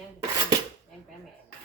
先别买，先别买。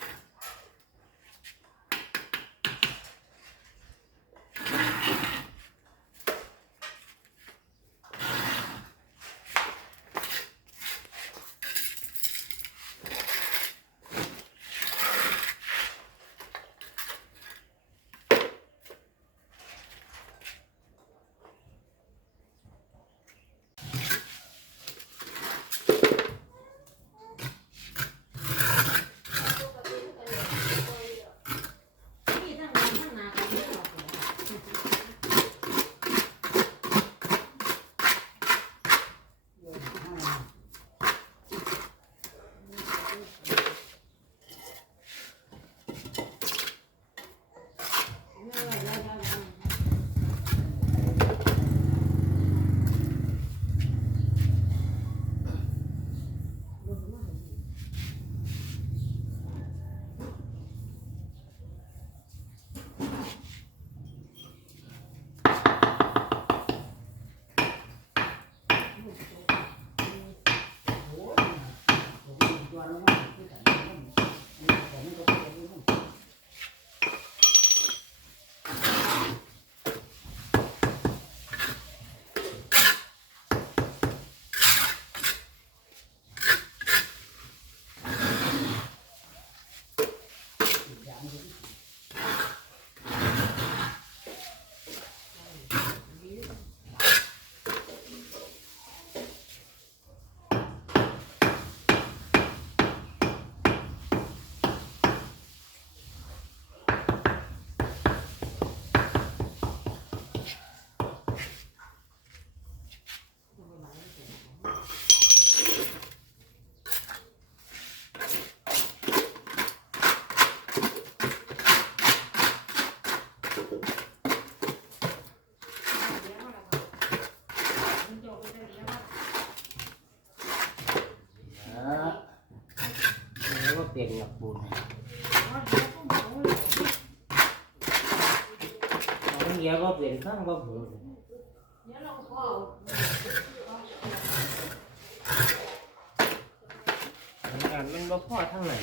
conjunto เปลี่ยนหลักบุญเอาเงี้ยก็เปลี่ยนข้างก็บุญเหมือนกันมันบ่พอทั้งไหน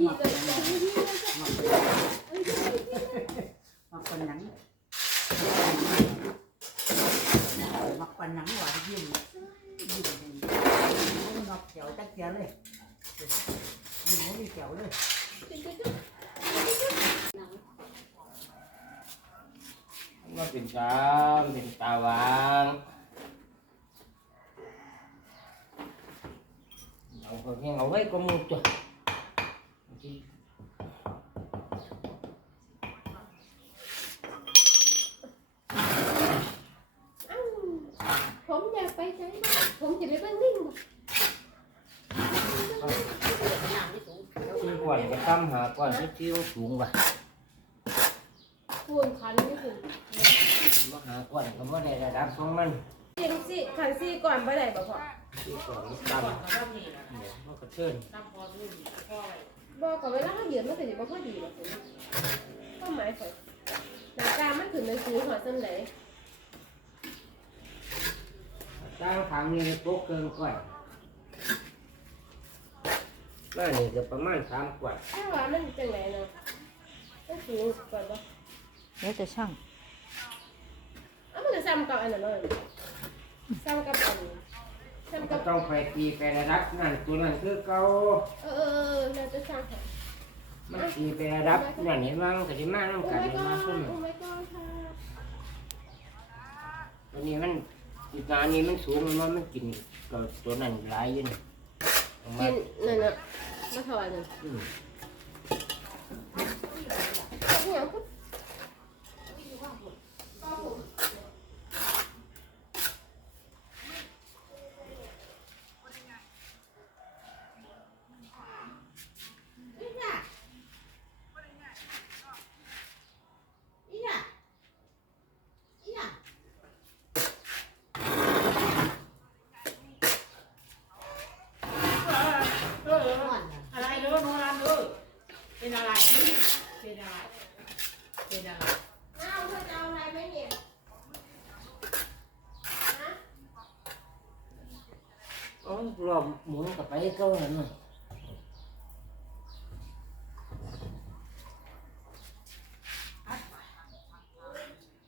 mặc quần ngắn mặc quần ngắn mặc quần dùng dùng không ngọc chéo chắc chéo lên dùng muốn đi chéo lên Nó bintang, bintawang. Ngầu hơn, ngầu ấy con mua chưa? ยิ้มยิ้มมันนอกเขียวจักเกียเลยยิ้มมันมีเขียวเลยมาเป็นตามเป็นตาวางเอาเขาแห้งเอาไว้ก็มุดจ้ะผมอยากไปใช้ผมจะไปเบิ้งนิ่งที่ก่อนก็ตั้มหาก่อนที่ที่สูงว่ะควรคันไม่ถึงมาหาก่อนก็ไม่ได้ระดับของมันจริงสิคันซี่ก่อนไปไหนบ่พอที่ก่อนมันตั้มเนี่ยมันก็เชิญ บอกกับเวลาเขาเหยียดมันก็จะบ่ค่อดีหรอกผมก็หมายข่อยหน้าตามันถึงในซื้อหัวซ้ำไหนตั้งทางนี้โต๊ะเกินก่อยนแล้วนี่ก็ประมาณสามกว่าถ้าว่ามันจังไหนเนาะมันสูงก่อนบ่แล้วแต่ช่างอะมันจะซ้ำกับอันนั้นเลยซ้ำกับอันซ้ำก็กับต้องไปตีไประดับนั่นตัวนั้นคือเก่าเออเออเออน่าจะซ้ำค่ะมันตีไประดับนั่นเห็นว่ามันก็สิมาน้ำโอ้กันมาซุ่มโอ้ my god ค่ะตัวนี้มันอีกานี้มันสูงมันว่ามันกินก็ตัวนั้นหลายอยิ่งกินนั่นน่ะมาถวายนั่น เป็นอะไร เป็นอะไร เป็นอะไร อ้าวเธอจะเอาอะไรไหมเนี่ยฮะ เอารอบหมุนกับไปเก่าแล้วเนาะ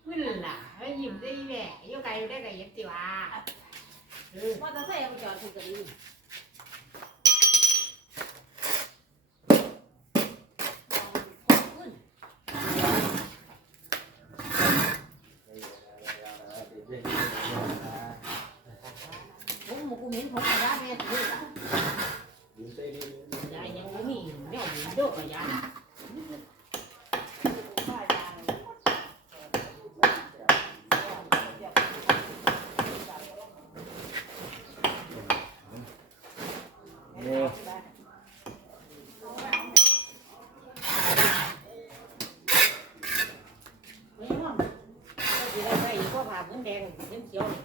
ขึ้นล่ะเฮ้ยยิ้มได้แหม่อยู่ไกลได้ไกลยิ้มติว่าเออ มอเตอร์ไซค์มันจอดถูกกันนี่ เนี่ยหมูโดกกระยา เนี่ย ไม่ยอมก็สิได้ไปอีกพวกผ่าพื้นแดงพื้นเขียวนี่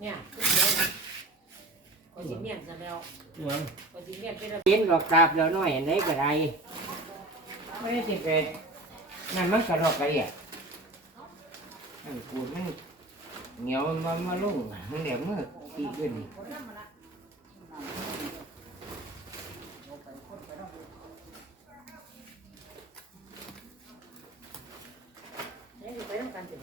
เนี่ยพื้นเขียวก็ สิเมียนซะแล้วเนี่ยก็สิเมียนเป็นเปลี่ยนดอกกราบแล้วน้อยอันไหนก็ได้ไม่ได้สิเป็ดนั่นมันกระดอกกระเดียนั่นกูดมันเหนียวมันมามาลงมันเดี๋ยวมือตีขึ้นให้ไปทำกันสิ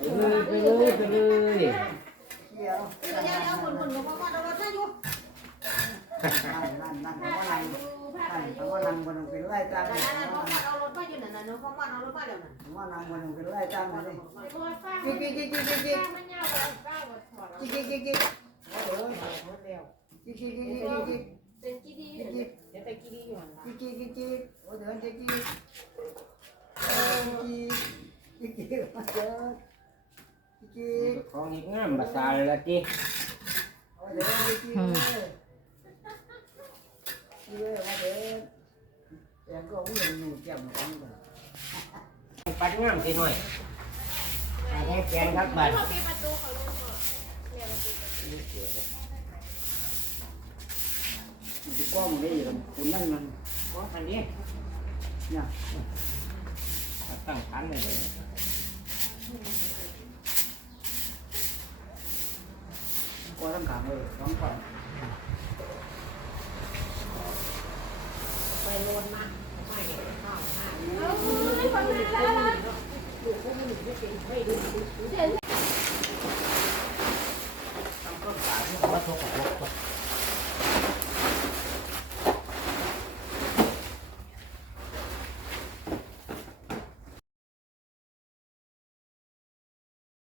ไปเลยไปเลยไปเลย เดี๋ยวเดี๋ยวเดี๋ยวคนคนก็มาเราถ้าอยู่ นั่นนั่นนั่นเพราะว่านั่งดูผ้าไปดูนั่นเพราะว่านั่งบนเป็นไร่ตามแต่เลยนั้นน้องมาเอารถมาอยู่นั่นน่ะน้องมาเอารถมาเดี๋ยวนั้นเพราะว่านั่งบนเป็นไร่ตามเลยไปดูผ้ากิ๊กกิ๊กกิ๊กกิ๊กกิ๊กผ้ามันยาวกว่าผ้าบดถอดกิ๊กกิ๊กกิ๊กกิ๊กโอ้ยหมดแล้วกิ๊กกิ๊กกิ๊กกิ๊กเป็นกี่ดีกิ๊กกิ๊กเดี๋ยวไปกินอยู่หั่นล่ะกิ๊กกิ๊กกิ๊กกิ๊กโอ้เดี๋ยวกิ๊กกิ๊กกิ๊กกิ๊กกิ๊กมาเจอกิ๊กของอีกงามภาษาละจีโอ้เดี๋ยวกิ๊กกิ๊กเลยเลยมาเดี๋ยวแต่ก็วิ่ ปัดงามสิหน่อยอันนี้แกนครับบัตร เขาปิดประตูเขาเนี่ยพ่อเนี่ยมันปิด มันจะกว้างได้ยังคุณนั่นมัน ของอันนี้ เนี่ย ตั้งขันเลย ว่าทั้งขางเลยสองคน เป็นไม่ดูเห็น